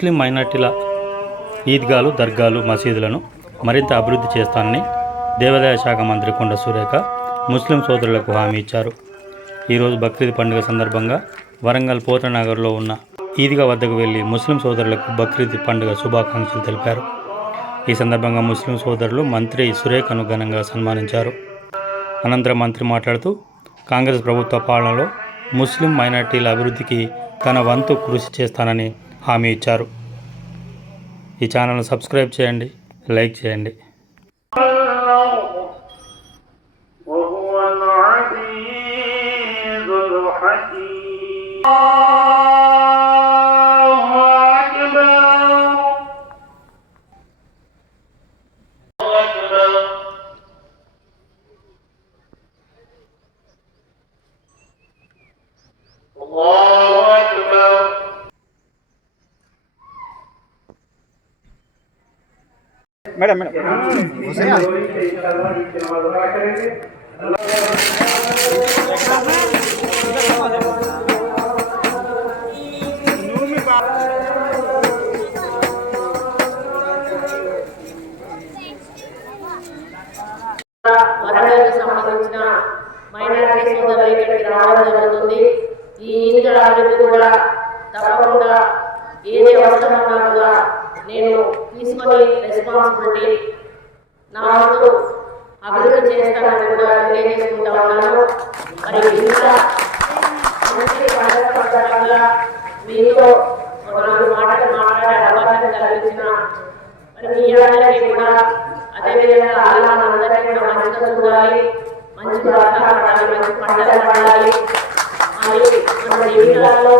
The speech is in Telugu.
ముస్లిం మైనార్టీల ఈద్గాలు, దర్గాలు, మసీదులను మరింత అభివృద్ధి చేస్తానని దేవాదాయ శాఖ మంత్రి కొండ సురేఖ ముస్లిం సోదరులకు హామీ ఇచ్చారు. ఈరోజు బక్రీద్ పండుగ సందర్భంగా వరంగల్ పోతనగర్లో ఉన్న ఈద్గా వద్దకు వెళ్లి ముస్లిం సోదరులకు బక్రీద్ పండుగ శుభాకాంక్షలు తెలిపారు. ఈ సందర్భంగా ముస్లిం సోదరులు మంత్రి సురేఖను ఘనంగా సన్మానించారు. అనంతరం మంత్రి మాట్లాడుతూ కాంగ్రెస్ ప్రభుత్వ పాలనలో ముస్లిం మైనార్టీల అభివృద్ధికి తన వంతు కృషి చేస్తానని హామీ ఇచ్చారు. ఈ ఛానల్ను సబ్స్క్రైబ్ చేయండి, లైక్ చేయండి. మేడం వరంగల్కి సంబంధించిన మైనారిటీ సోదరులు ఇక్కడికి రావడం జరుగుతుంది. ఈ ఈద్గా అభివృద్ధి కూడా తప్పకుండా ఏది అవసరమన్నా కూడా నేను తీసుకొని రెస్పాన్సిబిలిటీ నా వంతు అభివృద్ధి చేస్తానని కూడా తెలియజేసుకుంటా ఉన్నాను. మరి ఇంకా మంచి పండుగ మీతో నాలుగు మాటలు మాట్లాడే అవకాశం కల్పించిన మరి మీ అందరికీ కూడా అదేవిధంగా అలా అందరికీ కూడా మంచిగా చూడాలి, మంచి వాతావరణాలు, మంచి పంటలు పండాలి. మరి మన జీవితాల్లో